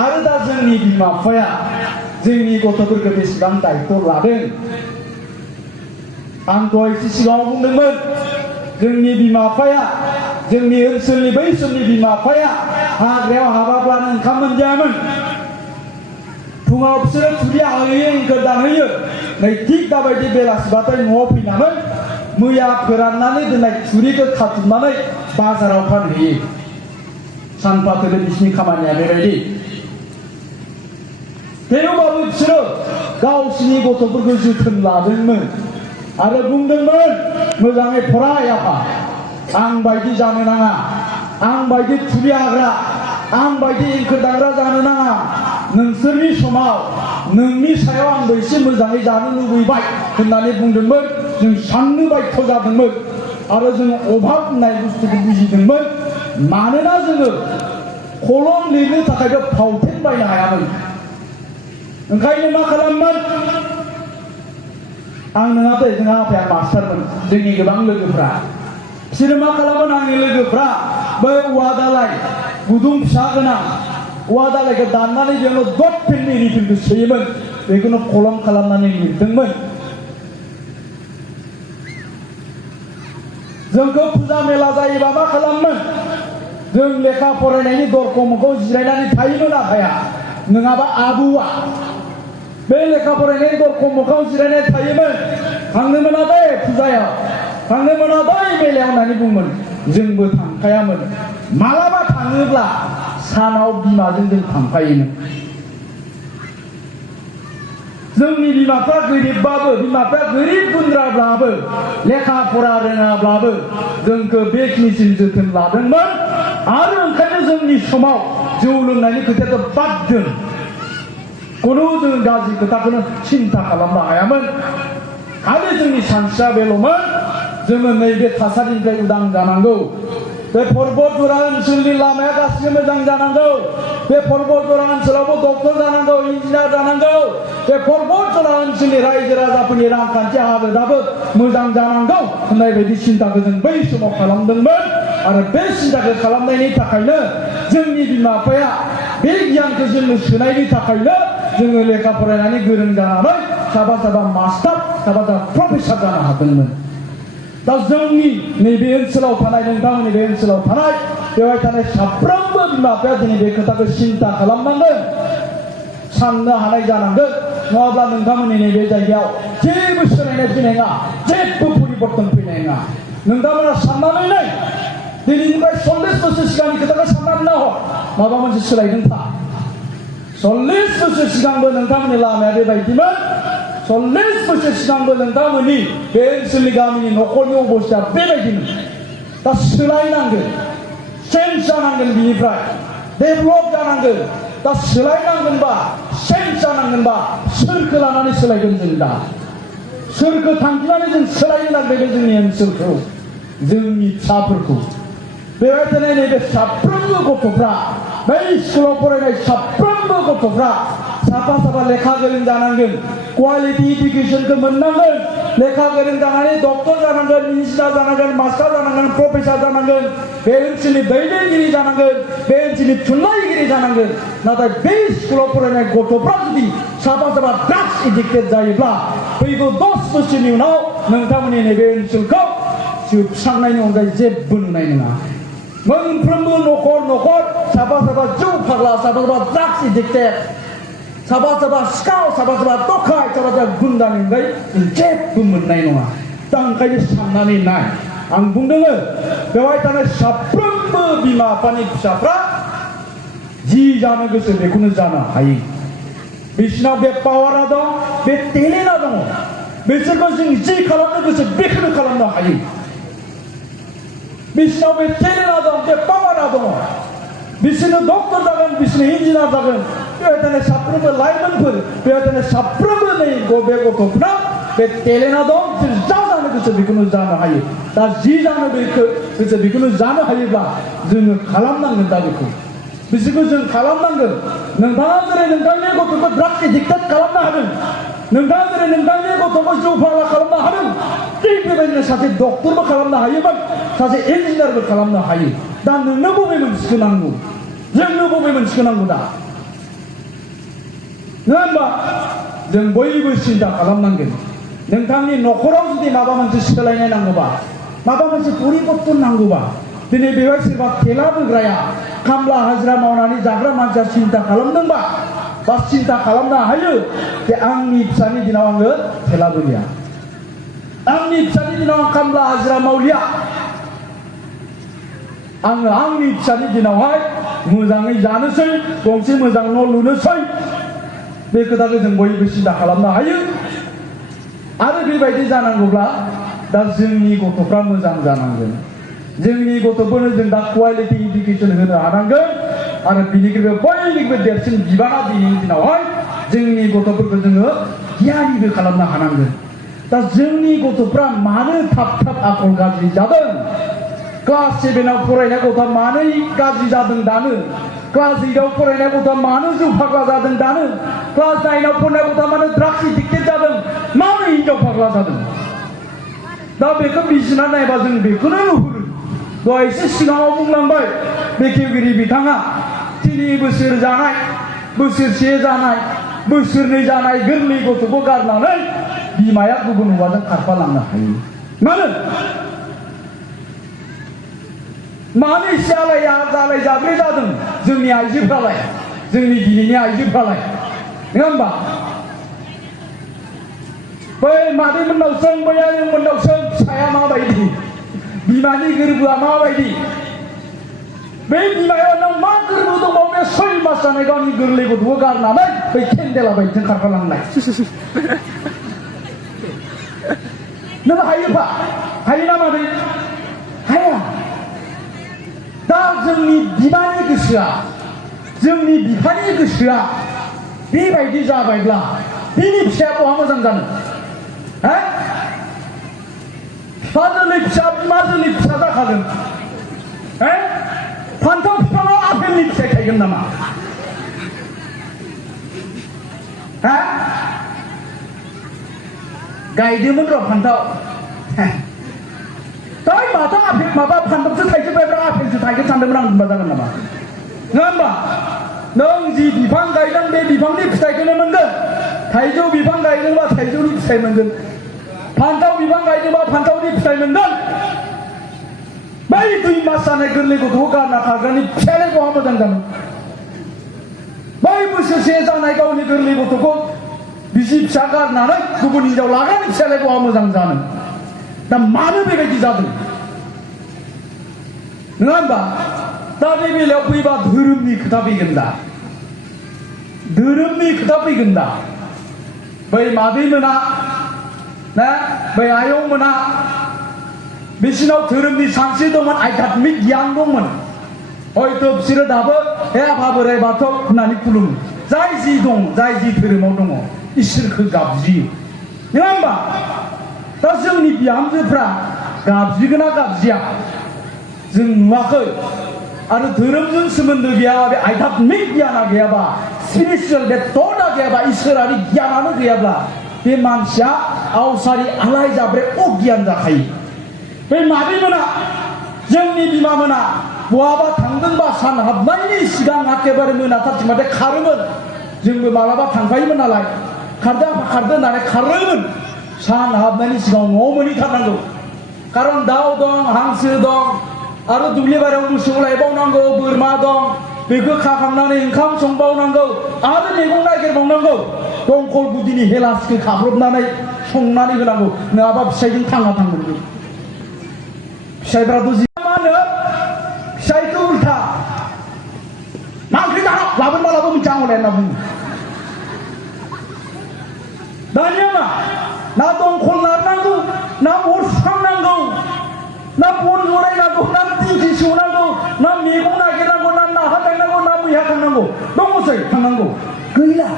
आरो दा जोंनि बिमा बिफाया जोंनि गथ'फोरखौ बेसेबां दायित्व लादों आं दहाय एसे सिगाङाव बुंदोंमोन जोंनि बिमा बिफाया जोंनि ओनसोलनि बै समनि बिमा बिफाया हाग्रायाव हाबाब्लानो ओंखाम मोनजायामोन फुङाव बिसोरो थुरि हाहैयो एंखोर दानहैयो नै थिग दाबायदि बेलासिबाथाय न'आव फैनानै मैया फोराननानै दोननाय थुरिखौ खाथुमनानै बाजाराव फानहैयो सानफा थोलो बिसिनि खामानिया बेबायदि थेवबाबो बिसोरो गावसिनि गथ'फोरखौ जोथोन लादोंमोन आरो बुंदोंमोन मोजाङै फराय आफा आं बायदि जानो नाङा आं बायदि थुरि हाग्रा आं बायदि एंखोर दाग्रा जानो नाङा नोंसोरनि समाव नोंनि सायाव आंबो एसे मोजाङै जानो लुबैबाय होननानै बुंदोंमोन जों साननो बायथ' जादोंमोन आरो जोङो अभाब होननाय बुस्थुखौ बुजिदोंमोन मानोना जोङो कलम लिरनो थाखायबो फावथेन बायनो हायामोन ओंखायनो मा खालामोन आं नङाथाय जोंहा आफाया मास्टारमोन जोंनि गोबां लोगोफ्रा बिसोरो मा खालामोन आंनि लोगोफ्रा बै औवा दालाय गुदुं फिसा गोनां औवा दालायखौ दाननानै बेयावनो दट पेननि रिफिलखौ सोयोमोन बेखौनो कलम खालामनानै लिरदोंमोन जोंखौ फुजा मेला जायोबा मा खालामोन जों लेखा फरायनायनि दरखमखौ जिरायनानै थायोमोन आफाया नङाबा आबौआ बे लेखा फरायनायनि दरखमखौ जिरायनानै थायोमोन थांनो मोना दे फुजायाव थांनो मोना बै मेलायाव होननानै बुङोमोन जोंबो थांखायामोन मालाबा थाङोब्ला सानाव बिमाजों जों थांफायोमोन जोंनि बिमाफ्रा गोरिबबाबो बिमाफ्रा गोरिब गुन्द्राब्लाबो लेखा फरा रोङाब्लाबो जोंखौ बेखिनिसिम जोथोन लादोंमोन आरो ओंखायनो जोंनि समाव जौ लोंनायनि खोथाखौ बाद दोन खुनु जों गाज्रि खोथाखौनो सिन्था खालामनो हायामोन खालि जोंनि सानस्रिया बेल'मोन जोङो नैबे थासारिनिफ्राय उदां जानांगौ बे पर्बतजरा ओनसोलनि लामाया गासिबो मोजां जानांगौ बे पर्बतजरा ओनसोलावबो डक्टर जानांगौ इन्जिनियार जानांगौ बे पर्बतजरा ओनसोलनि रायजो राजाफोरनि रांखान्थि हालोदाबो मोजां जानांगौ होननाय बायदि सिन्ताखौ जों बै समाव खालामदोंमोन आरो बे सिन्ताखौ खालामनायनि थाखायनो जोंनि बिमा बिफाया बे गियानखौ जोंनो सोनायनि थाखायनो जोङो लेखा फरायनानै गोरों जानानै साफा साफा मास्टार साफा साफा प्रफेसार जानो हादोंमोन दा जोंनि नैबे ओनसोलाव थानाय नोंथांमोननि बे ओनसोलाव थानाय बेवहाय थानाय साफ्रोमबो बिमा बिफाया दिनै बे खोथाखौ सिन्ता खालामनांगोन साननो हानाय जानांगोन नङाब्ला नोंथांमोननि नैबे जायगायाव जेबो सोलायनाय फैनाय नङा जेबो परिबर्तन फैनाय नङा नोंथांमोना साननानै नाय दिनैनिफ्राय 40 बोसोर सिगांनि खोथाखौ साननानै नाहर माबा मोनसे सोलायदों था 40 बोसोर सिगांबो नोंथांमोननि लामाया बेबायदिमोन 40 बोसोर सिगांबो नोंथांमोननि बे ओनसोलनि गामिनि न'खरनि अबस्थाया बेबायदिमोन दा सोलायनांगोन चेन्ज जानांगोन बिनिफ्राय डेभेलप जानांगोन दा सोलायनांगोनबा चेन्ज जानांगोनबा सोरखौ लानानै सोलायगोन जों दा सोरखौ थांखिनानै जों सोलायनो नागिरदों जोंनि ओनसोलखौ जोंनि फिसाफोरखौ बेबायदिनो नैबे साफ्रोमबो गथ'फ्रा बै स्कुलाव फरायनाय साफ्रोमबो गथ'फ्रा साफा साफा लेखा गोरों जानांगोन क्वालिटि इडुकेसनखौ मोननांगोन लेखा गोरों जानानै डक्टर जानांगोन इन्जिनियार जानांगोन मास्टार जानांगोन प्रफेसार जानांगोन बे ओनसोलनि दैदेनगिरि जानांगोन बे ओनसोलनि थुनलाइगिरि जानांगोन नाथाय बे स्कुलाव फरायनाय गथ'फ्रा जुदि साफा साफा ड्राग्स एडिक्टेड जायोब्ला फैगौ 10 बोसोरनि उनाव नोंथांमोननि नैबे ओनसोलखौ जोबस्रांनायनि अनगायै जेबो नुनाय नङा मोनफ्रोमबो न'खर न'खर साफा साफा जौ फाग्ला साफा साफा ड्राग्स एडिक्टेड साफा साफा सिखाव साफा साफा दखाय साफा साफा गुन्दानि अनगायै जेबो मोननाय नङा दा ओंखायनो साननानै नाय आं बुंदोङो बेवहाय थानाय साफ्रोमबो बिमा बिफानि फिसाफ्रा जि जानो गोसो बेखौनो जानो हायो बिसिनाव बे पावारा दं बे टेलेन्टआ दङ बिसोरखौ जों जि खालामनो गोसो बेखौनो खालामनो हायो बिसिनाव बे टेलेन्टआ दं बे पावारा दङ बिसोरनो डक्टर जागोन बिसोरनो इन्जिनियार जागोन बेवहाय थानाय साफ्रोमबो लाइमोनफोर बेवहाय थानाय साफ्रोमबो नै बे गथ'फ्रा बे टेलेन्टआ दं बिसोर जा जानो गोसो बेखौनो जानो हायो दा जि जानो गोसो बेखौनो जानो हायोब्ला जोङो खालामनांगोन दा बेखौ बिसोरखौ जों खालामनांगोन नोंथाङा जेरै नोंथांनि गथ'खौ ड्राग्स एडिक्टेड खालामनो हादों नोंथाङा जेरै नोंथांनि गथ'खौ जौ फाग्ला खालामनो हादों थिग बेबायदिनो सासे डक्टरबो खालामनो हायोमोन सासे इन्जिनियारबो खालामनो हायो दा नोंनो बबे मोनसेखौ नांगौ जोंनो बबे मोनसेखौ नांगौ दा नङा होमबा जों बयबो सिन्था खालामनांगोन नोंथांनि न'खराव जुदि माबा मोनसे सोलायनाय नांगौबा माबा मोनसे परिबर्तन नांगौबा दिनै बेवहाय सोरबा थेला बोग्राया खामला हाजिरा मावनानै जाग्रा मानसिया सिन्था खालामदोंबा बा सिन्था खालामनो हायो जे आंनि फिसानि दिनाव आङो थेला बोलिया आंनि फिसानि दिनाव आं खामला हाजिरा मावलिया आङो आंनि फिसानि दिनावहाय मोजाङै जानोसै गंसे मोजां न' लुनोसै बे खोथाखौ जों बयबो सिन्था खालामनो हायो आरो बेबायदि जानांगौब्ला दा जोंनि गथ'फ्रा मोजां जानांगोन जोंनि गथ'फोरनो जों दा क्वालिटि इडुकेसन होनो हानांगोन आरो बिनिख्रुइबो बयनिख्रुइबो देरसिन बिबाना दिनैनि दिनावहाय जोंनि गथ'फोरखौ जोङो गियानिबो खालामनो हानांगोन दा जोंनि गथ'फ्रा मानो थाब थाब आखल गाज्रि जादों क्लास 7आव फरायनाय गथ'आ मानो गाज्रि जादों दानो क्लास 8आव फरायनाय गथ'आ मानो जौ फाग्ला जादों दानो क्लास 9आव फरायनाय गथ'आ मानो ड्राग्स एडिक्टेड जादों मानो हिनजाव फाग्ला जादों दा बेखौ बिजिरना नायबा जों बेखौनो नुहुरो दहाय एसे सिगाङाव बुंलांबाय बेखेवगिरि बिथाङा 3 बोसोर जानाय बोसोरसे जानाय बोसोरनै जानाय गोरलै गथ'खौ गारनानै बिमाया गुबुन हौवाजों खारफालांनो हायो मानो एसे जालाय जाब्रे जादों जोंनि आइजोफ्रालाय जोंनि दिनैनि आइजोफ्रालाय नङा होमबा बै मादै मोननाव सों बै आयं मोननाव सों फिसाया माबायदि बिमानि गोरबोआ माबायदि बे बिमायाव मा गोरबो दंबावो बे 6 मास जानाय गावनि गोरलै गथ'खौ गारनानै बै केन्देला बायदिजों खारफालांनाय नों हायोबा हायोना मादै हाया दा जोंनि बिमानि गोसोआ जोंनि बिफानि गोसोआ बेबायदि जाबायब्ला बिनि फिसाया बहा मोजां जानो बिफा जोलै फिसा बिमा जोलै फिसा जाखागोन फान्थाव बिफाङाव आपेलनि फिथाइ थायगोन नामा गायदोंमोन र' फान्थाव दा माथो आपेल माबा फान्थावसो थाइजोब्बायब्रा आपेलसो थायगोन सानदोंमोन आं होनबा जागोन नामा नङा होमबा नों जि बिफां गायदों बे बिफांनि फिथाइखौनो मोनगोन थाइजौ बिफां गायदोंबा थाइजौनि फिथाइ मोनगोन फान्थाव बिफां गायदोंबा फान्थावनि फिथाइ मोनगोन बै 2 मास जानाय गोरलै गथ'खौ गारना खारग्रानि फिसायालाय बहा मोजां जानो बै बोसोरसे जानाय गावनि गोरलै गथ'खौ बिसि फिसा गारनानै गुबुन हिनजाव लाग्रानि फिसायालाय बहा मोजां जानो दा मानो बेबायदि जादों नङा होमबा दा बे बेलायाव फैबा धोरोमनि खोथा फैगोन दा धोरोमनि खोथा फैगोन दा बै मादै मोना ना बै आयं मोना बिसिनाव धोरोमनि सानस्रि दंमोन आध्यात्मिक गियान दंमोन हयथ' बिसोरो दाबो हे आफा बोराइ बाथौ होननानै खुलुमो जाय जि दं जाय जि धोरोमाव दङ इसोरखौ गाबज्रियो नङा होमबा दा जोंनि बिहामजोफ्रा गाबज्रिगोन ना गाबज्रिया जों नुवाखै आरो धोरोमजों सोमोन्दो गैयाबा बे आध्यात्मिक गियाना गैयाबा स्पिरिचुवेल बे थटआ गैयाबा इसोरारि गियानानो गैयाब्ला बे मानसिया आवसारि आलाय जाब्रे अगियान जाखायो बे मादै मोना जोंनि बिमा मोना बहाबा थांदोंबा सान हाबनायनि सिगां एखेबारे मोनाथारसिमबाथाय खारोमोन जोंबो मालाबा थांफायोमोन नालाय खारदो होननानै खारोमोन सान हाबनायनि सिगां न'आव मोनहैथारनांगौ खारन दाउ दं हांसो दं आरो दुब्लि बारियाव मोसौ लायबावनांगौ बोरमा दं बेखौ खाखांनानै ओंखाम संबावनांगौ आरो मैगं नागिरबावनांगौ दंखल गुदिनि हेलासखौ खाब्रबनानै संनानै होनांगौ नङाबा फिसाइजों थांना थांगोन फिसाइफ्राथ' जि मा होनो फिसाइखौ उल्था मा ओंख्रि जाना लाबोनबालाबो मोनथिया हले होनना बुङो दानिया ना दंखल नारनांगौ ना अर सुखांनांगौ ना बन जरायनांगौ ना दिंखि सौनांगौ ना मैगं नागिरनांगौ ना नाहा थांनांगौ ना मैहा थांनांगौ दङसै थांनांगौ गैला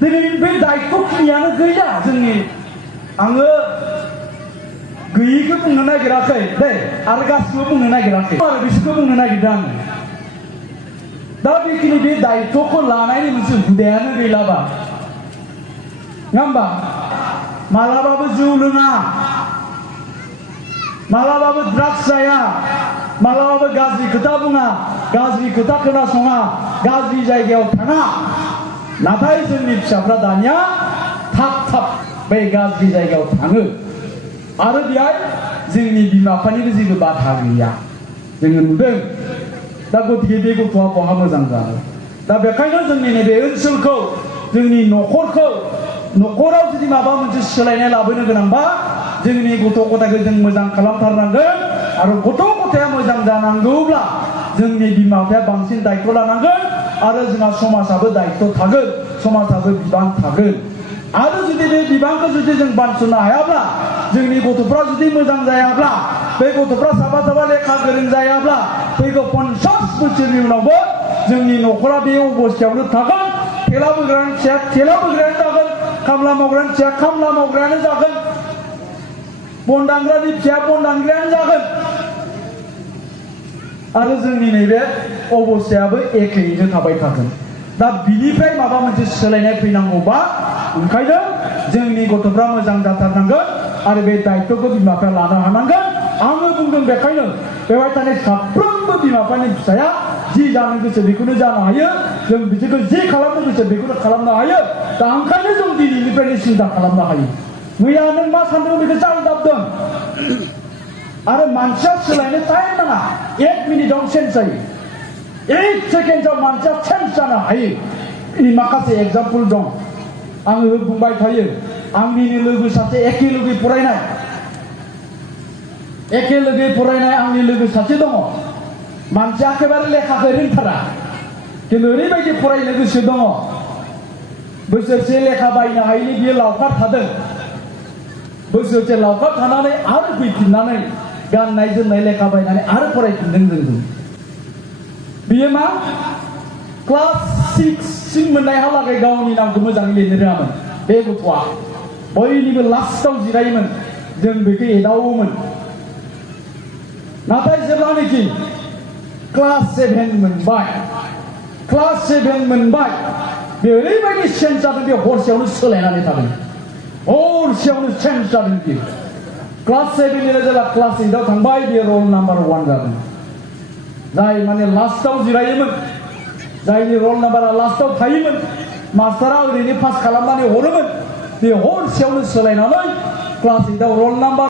दिनै बे दायित्वखिनियानो गैला जोंनि आङो गैयिखौ बुंनो नागिराखै दे आरो गासिबो बुंनो नागिराखै आरो बिसोरखौ बुंनो नागिरदों आङो दा बेखिनि बे दायित्वखौ लानायनि मोनसे हुदायानो गैलाबा नङा होमबा मालाबाबो जौ लोङा मालाबाबो ड्राग्स जाया मालाबाबो गाज्रि खोथा बुङा गाज्रि खोथा खोनासङा गाज्रि जायगायाव थाङा नाथाय जोंनि फिसाफ्रा दानिया थाब थाब बे गाज्रि जायगायाव थाङो आरो बेहाय जोंनि बिमा बिफानिबो जेबो बाधा गैया जोङो नुदों दा गतिके बे गथ'आ बहा मोजां जानो दा बेखायनो जोंनि नैबे ओनसोलखौ जोंनि न'खराव जुदि माबा मोनसे सोलायनाय लाबोनो गोनांबा जोंनि गथ' गथायखौ जों मोजां खालामथारनांगोन आरो गथ' गथाया मोजां जानांगौब्ला जोंनि बिमा बिफाया बांसिन दायित्व लानांगोन आरो जोंहा समाजाबो दायित्व थागोन समाजाबो बिबान थागोन आरो जुदि बे बिबानखौ जुदि जों बानस'नो हायाब्ला जोंनि गथ'फ्रा जुदि मोजां जायाब्ला बे गथ'फ्रा साफा लेखा गोरों जायाब्ला फैगौ 50 बोसोरनि उनावबो जोंनि न'खरा बे अबस्थायावनो थागोन थेला बोग्रानि फिसाया थेला बोग्रायानो जागोन खामला मावग्रानि फिसाया खामला मावग्रायानो जागोन बन दानग्रानि फिसाया बन दानग्रायानो जागोन आरो जोंनि नैबे अबस्थायाबो एखेयैनो थाबाय थागोन दा बिनिफ्राय माबा मोनसे सोलायनाय फैनांगौबा ओंखायनो जोंनि गथ'फ्रा मोजां जाथारनांगोन आरो बे दायित्वखौ बिमा बिफाया लानो हानांगोन आङो बुंदों बेखायनो बेवहाय थानाय साफ्रोमबो बिमा बिफानि फिसाया जि जानो गोसो बेखौनो जानो हायो जों बिदिखौ जि खालामनो गोसो बेखौनो खालामनो हायो दा ओंखायनो जों दिनैनिफ्रायनो सिन्था खालामनो हायो मैया नों मा सानदों बेखौ जाहैदाबदों आरो मानसिया सोलायनो टाइम नाङा 1 मिनिटावनो चेन्ज जायो 8 सेकेन्डआव मानसिया चेन्ज जानो हायो बेनि माखासे एग्जाम्पल दं आङो बुंबाय थायो आंनिनो लोगो सासे एखे लोगो फरायनाय आंनि लोगो सासे दङ मानसिया एखेबारे लेखाखौ रोंथारा खिन्थु ओरैबायदि फरायनो गोसो दङ बोसोरसे लेखा बायनो हायैनि बियो लावखार थादों बोसोरसे लावखार थानानै आरो फैफिननानै गाननाय जोमनाय लेखा बायनानै आरो फरायफिनदों जों बियो मा क्लास 6 सिम मोननायहालागै गावनि नामखौ मोजाङै लिरनो रोङामोन बे गथ'आ बयनिबो लास्टआव जिरायोमोन जों बेखौ एदावोमोन नाथाय जेब्लानोखि क्लास 7 मोनबाय बे ओरैबायदि चेन्ज जादों बे हरसेयावनो सोलायनानै थादों हरसेयावनो चेन्ज जादों बियो क्लास 7 निफ्राय जेब्ला क्लास 8 आव थांबाय बियो रल नाम्बार 1 जादों जाय माने लास्टआव जिरायोमोन जायनि रल नाम्बारा लास्टआव थायोमोन मास्टारा ओरैनो पास खालामनानै हरोमोन बे हरसेयावनो सोलायनानै क्लास 8 आव रल नाम्बार